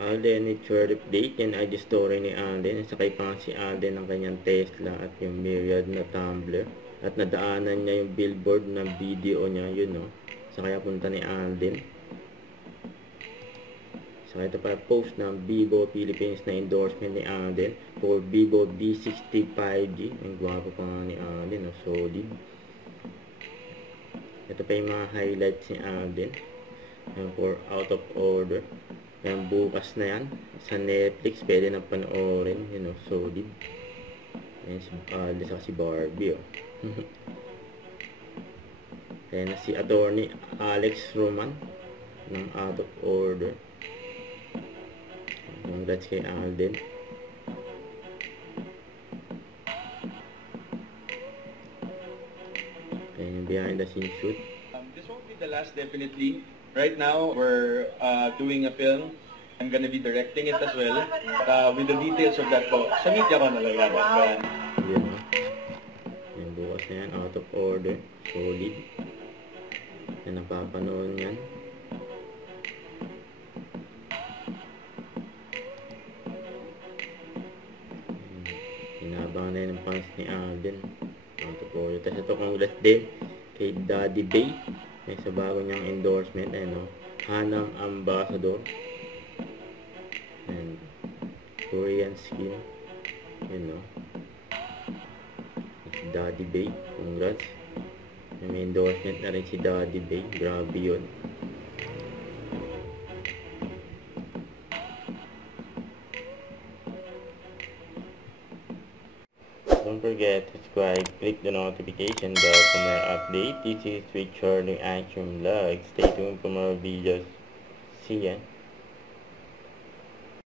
Alden need to update. Yan ay the story ni Alden. Sakay pa nga si Alden ng kanyang Tesla at yung myriad na tumbler. At nadaanan niya yung billboard ng video niya. Yun, no? Sa kaya punta ni Alden. Saka ito para post ng Vivo Philippines na endorsement ni Alden for Vivo V60 5G. Ang gwapo pa nga ni Alden, no? Solid. Ito pa yung mga highlights ni Alden. Yan for out of order. Yan, bukas na yan. Sa Netflix, pwede na panoorin. You know, solid. Yan si Alden saka si Barbie, oh. Yan si attorney Alex Roman ng out of order. Congrats kay Alden. Yan yung behind the scenes shoot. This won't be the last, definitely. Right now, we're doing a film. I'm gonna be directing it as well. With the details of that po, sa media ko nalagyan. Yan, oh. Yan, bukas na yan. Out of order. Solid. Yan, napapanood yan. Hinabang na yan ang fans ni Alden. Out of order. Tapos ito, congrats din kay Daddy Bay. May sa bago niyang endorsement. Ano, Hanang Ambassador. And Korean skin. You know. Daddy Bay. Congrats. May endorsement na rin si Daddy Bay. Grabe yun. Don't forget to subscribe, click the notification bell for more updates. This is Richard ng Action Vlog. Stay tuned for more videos. See ya.